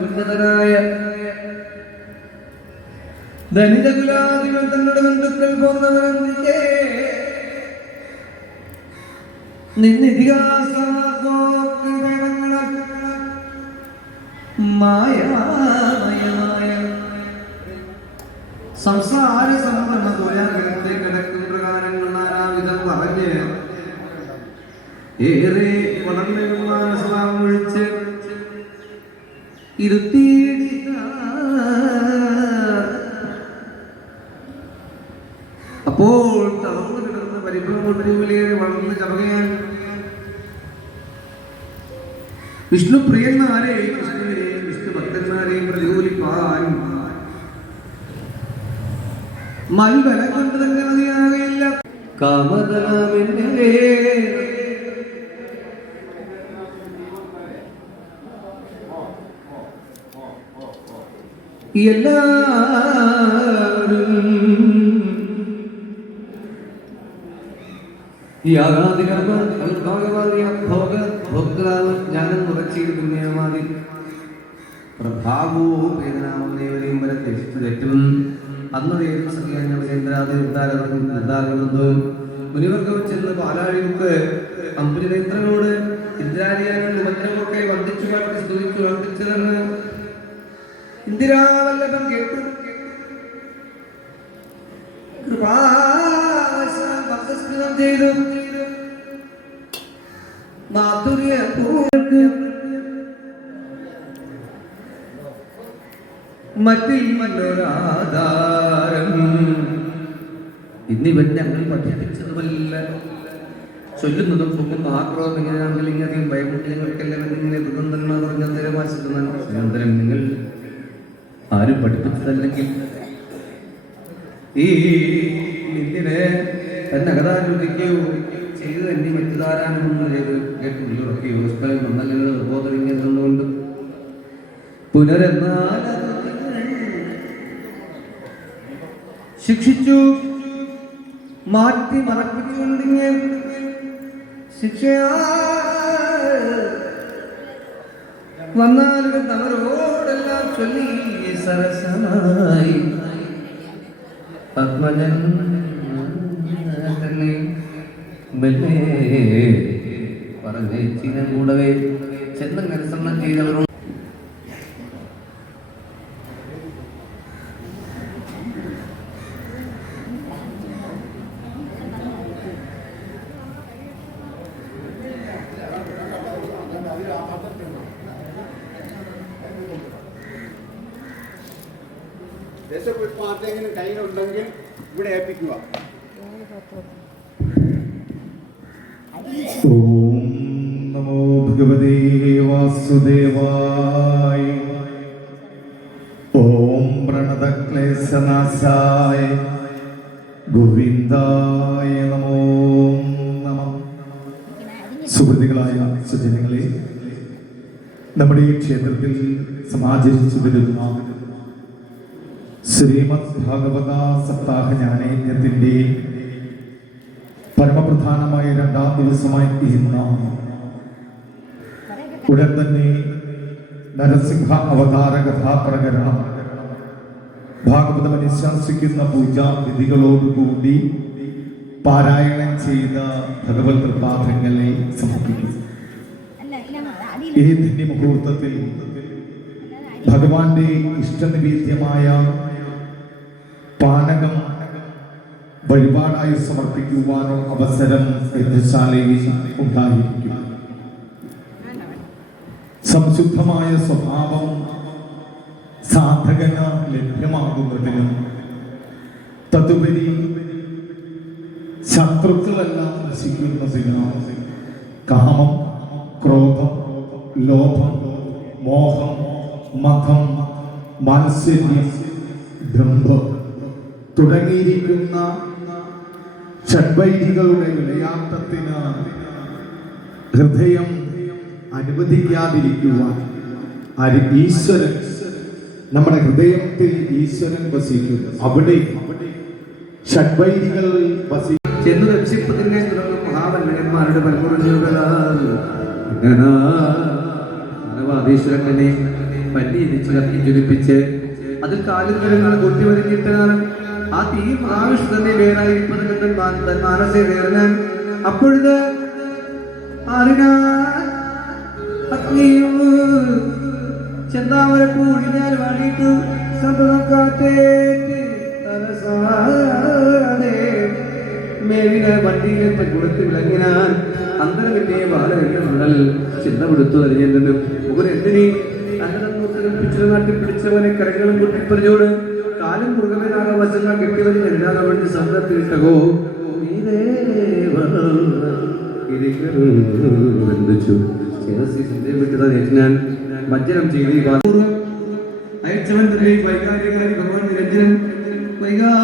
ഉന്നതനായ ധനിജകുലാധിപൻ തങ്ങളുടെ ബന്ധുക്കൾ നിന്നിതിഹാസമാക്കോക്ക് മായമായ സംസാര സംഭ്രമ ദുരാഗ്രഹത്തെ കിടക്കും പ്രകാരങ്ങൾ നാനാവിധം പറഞ്ഞ് ഏറെ ഉണർന്നിരുന്ന മാനസഭാവം ഒഴിച്ച് അപ്പോൾ തളർന്നു കിടന്ന് പരിഭ്രമൊഴിവിലേറെ വളർന്ന് ചവകയാൻ വിഷ്ണു പ്രിയന്മാരെയും കൃഷ്ണനെയും വിഷ്ണു ഭക്തന്മാരെയും പ്രതികൂലിപ്പാൻ മൽബല കൊണ്ട് തന്നെ മതിയാകയില്ല കാമതലമെന്നെ എല്ലാവരും ഈ ആരാധികർമ്മ അവിർഭാഗമാറിയ ഭോഗ ഭോക്താവ് ജ്ഞാനം നിറച്ചിട്ട് പുണ്യമാതി പ്രഭാവവും വേദനാമേവരെയും വരെ തെറ്റും. അന്ന് ദൈവം സഖ്യാന്വേന്ദ്രാതി ഉദ്ധാരണവും മുനിവർഗം ചെന്ന് പാലാഴിമുക്ക് അമ്പുനേത്രനോട് ഇന്ദ്രാലിയാനും ഉപദ്രവമൊക്കെ വർദ്ധിച്ചു കാട്ടി സ്തുതിച്ചു വർദ്ധിച്ചതെന്ന് ഇന്ദിരാവല്ലഭം കേട്ടു. ഭക്തസ്മൃതം ചെയ്തു. മാധുര്യ മനോരാധാരം. ഇന്നിവൻ ഞങ്ങൾ പഠിപ്പിച്ചതുമല്ല. ചൊല്ലുന്നതും പൊങ്ങുന്ന ആക്രോധം ഇങ്ങനെയാണെങ്കിൽ ഇങ്ങനെയും ഭയമുണ്ട്. ഞങ്ങൾക്കെല്ലാം ഇങ്ങനെ പറഞ്ഞ നിരമാശിക്കുന്നതിനും നിങ്ങൾ ആരും പഠിപ്പിച്ചതല്ലെങ്കിൽ ഈ നിന്നിനെ തന്നെ അകതാനുദിക്കുകയോ ചെയ്ത് തന്നെ മറ്റുതാരാണെന്ന് ചെയ്ത് കേട്ടുള്ളിറക്കുകയോ പുസ്തകം മണ്ണലുകൾ ബോധമിങ്ങെന്നുകൊണ്ട് പുനരെന്നാൽ ശിക്ഷിച്ചു. മാറ്റി മറപ്പിച്ചുകൊണ്ടിങ്ങ ശിക്ഷയാ വന്നാലും അവരോടെല്ലാം ചൊല്ലി സരസമായി. പത്മജൻ പറഞ്ഞ പറഞ്ഞേച്ചിനും കൂടവേ ചെന്നങ്ങനെ ശ്രമം ചെയ്തവരോട് കയ്യിലുണ്ടെങ്കിൽ ഇവിടെ ഏൽപ്പിക്കുക. ഓം നമോ ഭഗവതേ വാസുദേവായ. ഓം പ്രണതക്ലേശനാശായ. ഗോവിന്ദായ നമോ നമ. സുഹൃത്തുക്കളായ സുജനങ്ങളെ നമ്മുടെ ഈ ക്ഷേത്രത്തിൽ സമാചരിച്ചു വരുന്ന ശ്രീമദ് ഭാഗവത സപ്താഹ ജ്ഞാനയജ്ഞത്തിന്റെ പരമപ്രധാനമായ രണ്ടാം ദിവസമായി ഇന്ന് ഉടൻ തന്നെ നരസിംഹ അവതാര കഥാപ്രകരണം ഭാഗവതം അനുശാസിക്കുന്ന പൂജാവിധികളോടുകൂടി പാരായണം ചെയ്ത ഭഗവത് പ്രഭാതങ്ങളെ സമർപ്പിക്കും. ഈ മുഹൂർത്തത്തിൽ ഭഗവാന്റെ ഇഷ്ടനിവേദ്യമായ പാനകം വഴിപാടായി സമർപ്പിക്കുവാനോ അവസരം യജ്ഞശാലയിൽ ഉണ്ടായിരിക്കും. സംശുദ്ധമായ സ്വഭാവം സാധകന ലഭ്യമാകുന്നതിനും തതുപരി ശത്രുക്കളെല്ലാം നശിക്കുന്നതിനും കാമം ക്രോധം ലോഭം മോഹം മതം മത്സര്യം ദമ്പം തുടങ്ങിയിരിക്കുന്ന ഷഡ്വൈദികളുടെ വിലയാത്തത്തിന് ഹൃദയം അനുവദിക്കാതിരിക്കുവാൻ ഈശ്വരൻ നമ്മുടെ ഹൃദയത്തിൽ ഈശ്വരൻ വസിക്കുന്നു. അവിടെ ഷഡ്വൈദികൾ വസി ചെന്നു രക്ഷിപ്പതിനെ തുടർന്ന് മഹാവല്ലകന്മാരുടെ പൽപ്പുറഞ്ഞുകളാൽ മാനവാധീശ്വരൻ തന്നെ പല്ലി ചിലർ കത്തി ജ്വലിപ്പിച്ച് അതിൽ കാലുകൾ കൊട്ടി വരഞ്ഞിട്ടാണ് ആ തീ പ്രാവശ്യം തന്നെ വേറായിരിപ്പത് കണ്ട് തൻ മാനസെ വേറനാൻ അപ്പോഴത് അഗ്നിയും ചെന്താമര പൂഴിഞ്ഞാൽ വാണിട്ടു സന്തതം കാത്തേറ്റ് തലസാതെ വണ്ടിയിലെത്തെ കൊടുത്ത് വിളങ്ങിനാൻ അന്തരമില്ലേ ബാലകങ്ങൾ ചിന്ത കൊടുത്തു അറിഞ്ഞെന്നു മുഖരെന്തിനി കൽപ്പിച്ചു നാട്ടിൽ പിടിച്ചവനെ കരങ്ങളും കുട്ടിപ്പറിഞ്ഞോട് വശങ്ങൾ കെട്ടിവരി എല്ലാതെ വണ്ടി സന്തത്തിട്ടകോ ബന്ധിച്ചു ശിരസി ചിന്തയിൽ വിട്ടത് ഞാൻ മജ്ജനം ചെയ്ത് അയച്ചവൻ തന്നെ വൈകാരികാരി ഭഗവാൻ നിരഞ്ജനൻ വൈകാതെ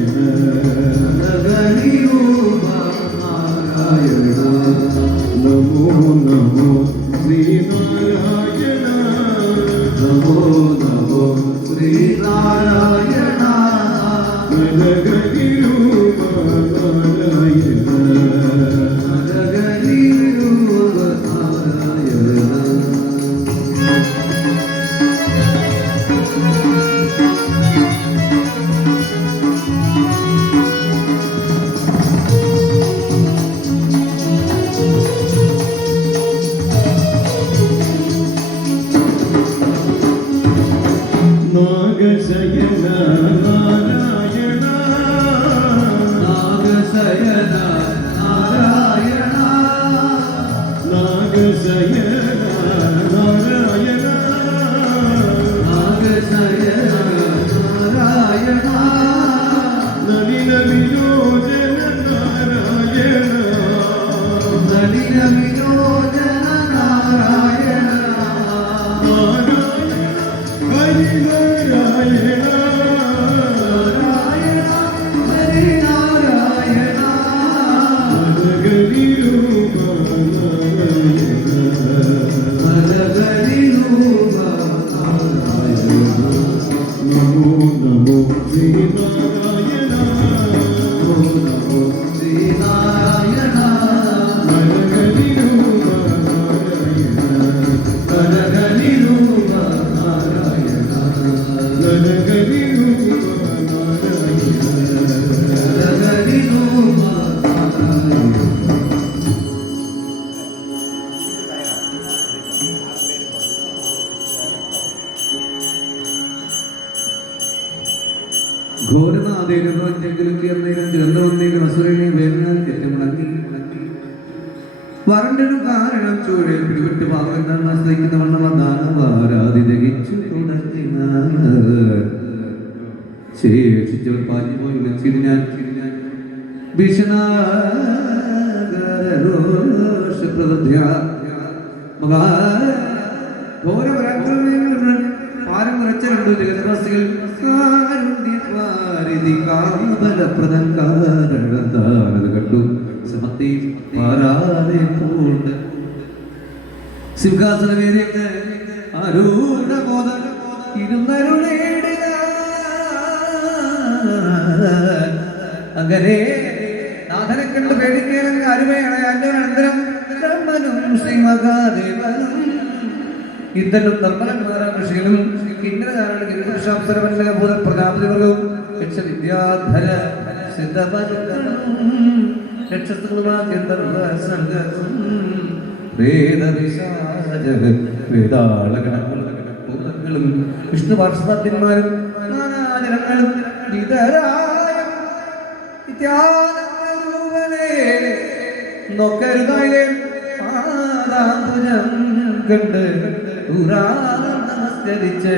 കാരണം ചൂഴെ പിടിവിട്ട് പാവം എന്താണ് ആശ്രയിക്കുന്ന വണ്ണം ദാനവാരാതി ദഹിച്ചു തുടങ്ങി ശേഷിച്ചവർ പാഞ്ഞു പോയി വിളിച്ചിട്ട് ഞാൻ. പാരം ഉറച്ച രണ്ടു ജഗതവാസികൾ കണ്ടു. സമത്തി മാറാതെ പോണ്ട് സിംഹാസന വേദിക്ക് ആരൂഢ ബോധം ഇരുന്നരുളേടിയ അങ്ങനെ നാഥനെ കണ്ട് പേടിക്കേലും എന്റെ അനന്തരം ബ്രഹ്മനും ശ്രീമഹാദേവനും ഇന്ദ്രനും നിർമ്മലന്മാരാം ഋഷികളും കിന്നരാണ് ഗിരിപുരുഷാപ്സരമല്ല ഭൂത യക്ഷവിദ്യാധര സിദ്ധപരങ്ങളും രക്ഷസുകളുമാർഗം ഭൂതങ്ങളും വിഷ്ണു പാർശ്വന്മാരും നാനാ നിരങ്ങളും ഇതരായ നിത്യാനന്ദരൂപനേ നോക്കരുതായേ പാദാംബുജം കണ്ട് നമസ്കരിച്ച്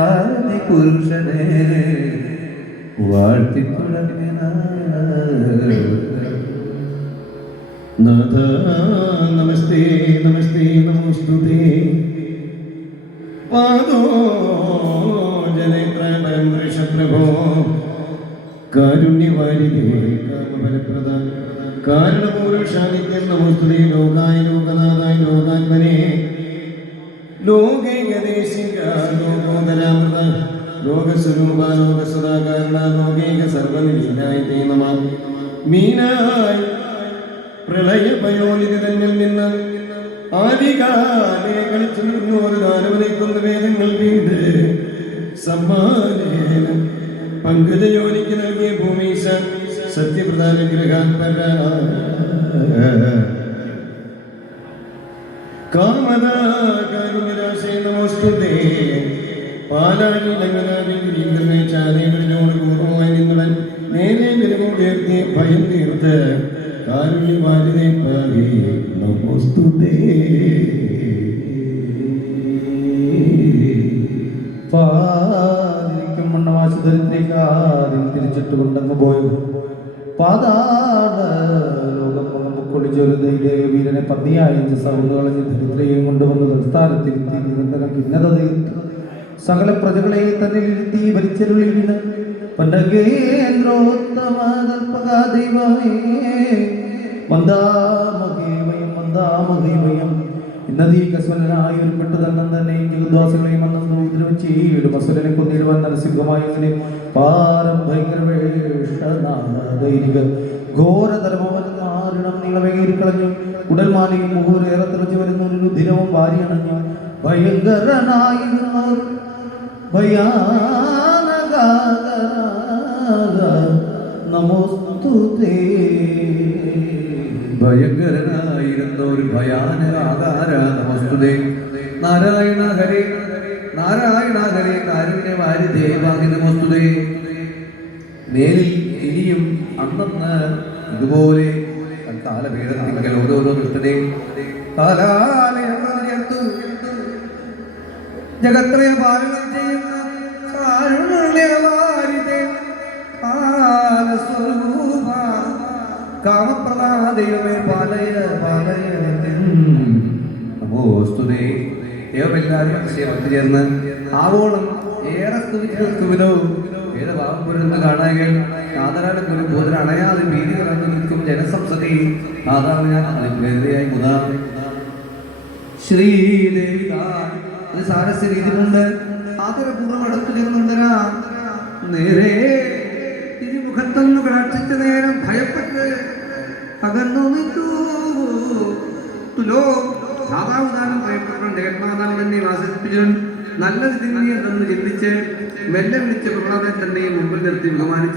ആദി പുരുഷനെ വാഴ്ത്തി നാഥ നമസ്തേ നമസ്തേ നമോസ്തുതേ. പാദോ ജനപ്രണം വൃഷപ്രഭോ കാരുണ്യവാരികേ കാമഫലപ്രദ കാരണപൂരുഷാനിത്യം നമോസ്തുതേ ലോകായ ലോകനാഥായ ലോകാത്മനെ. ലോകേ ഗണേശിക ലോകോദരാമൃത. ലോകസ്വരൂപ ലോകസദാകാരണ ലോകേക സർവനിലീനായ തേ നമ മീനായി പ്രളയപയോനിധി തന്നിൽ നിന്ന് ആദികാലെ കളിച്ചു നിന്ന് ഒരു നാലവതയ്ക്കുന്ന വേദങ്ങൾ വീട് സമ്മാനേന പങ്കജയോനിക്ക് നൽകിയ ഭൂമീശ സത്യപ്രധാന ഗ്രഹാത്മര കാമദാകാരുണ്യരാശേ നമോസ്തുതേ പാലാഴി ലംഘനാവിൽ ഗിരീന്ദ്രനെ ചാനയോട് പൂർവമായി നിങ്ങളൻ നേരെ വിലമുയർത്തി ഭയം തീർത്ത്. കാരുണ്യവാരിനെ പാകി നമോസ്തുതേ. പാതിരിക്കും മണ്ണവാശുദരിദ്രിക്കാരിൽ തിരിച്ചിട്ട് കൊണ്ടങ്ങ് പോയി പാതാള ലോകം കൊള്ളിച്ചൊരു വീരനെ പന്തിയായ സൗണ്ട് കളഞ്ഞ് ദരിദ്രയെയും കൊണ്ടുവന്ന് സംസ്ഥാനത്തിൽ നിരന്തരം ഭിന്നത സകല പ്രജകളെ തന്നിൽ ഇരുത്തി വലിച്ചെരുളി വീണ് പണ്ടകേന്ദ്രോത്തമകൽപ്പകാ ദൈവമേ. മന്ദാമഹേമയം മന്ദാമഹേമയം ഇന്നതീകസ്വലനായി പെട്ടുതന്നം തന്നെ ജീവിതവാസികളെയും അന്നു ഉപദ്രവിച്ചീടും അസുരനെ കൊന്നിടുവാൻ നരസിംഹമായി അങ്ങനെ പാരം ഭയങ്കര വേഷനാദൈരിക ഘോരധർമ്മവനാരണം നീളമേറി കളഞ്ഞു ഉടൽ മാലിയും മുഹൂരേറെ തിളച്ചു വരുന്ന ഒരു ദിനവും വാരിയണഞ്ഞു ഭയങ്കരനായിരുന്നവർ ഭയാനക ഭയങ്കരനായിരുന്ന ഒരു ഭയാനക ആകാര നമസ്തുതേ. നാരായണ ഹരേ നാരായണ ഹരേ കാരുണ്യവാരി ദേവാഹി നമസ്തുതേ. മേലിൽ ഇനിയും അന്നന്ന് ഇതുപോലെ കാലഭേദത്തിങ്കൽ ഓരോരോ കാലാലയത്ത് ജഗത്രയ പാലനം ചെയ്യുന്ന കാരുണ്യവാരിതേ. കാലസ്വരൂപ കാമപ്രദാദൈവമേ പാലയ പാലയ നമോസ്തുതേ ദൈവമെല്ലാവരും ചേർന്ന് ആവോളം ഏറെ ഏത് സ്തുവിനോ വേദഭാവപുരന്ന് കാണാകൾ ഒരു ഗുരുബോധന അണയാതെ ഭീതി കടന്നു നിൽക്കും ജനസംസതി. മാതാവ് ഞാൻ അതിവേദനയായി മുതാ. ശ്രീദേവി ഒരു സാരസ്യ രീതിമുണ്ട് ആദരപൂർവം അടുത്തു ചെന്നുണ്ടരാ. നേരെ തിരുമുഖത്തൊന്ന് പ്രാർത്ഥിച്ച നേരം ഭയപ്പെട്ട് അകന്നു നിൽക്കൂ. തുലോ മാതാവുദാനം ഭയപ്പെട്ട ജഗന്മാതാവ് തന്നെ വാസിപ്പിച്ചു നല്ലത് ചിന്തിച്ച് മെല്ലെ വിളിച്ച് പ്രഹ്ലാദൻ തന്നെ മുമ്പിൽ നിർത്തി ബഹുമാനിച്ച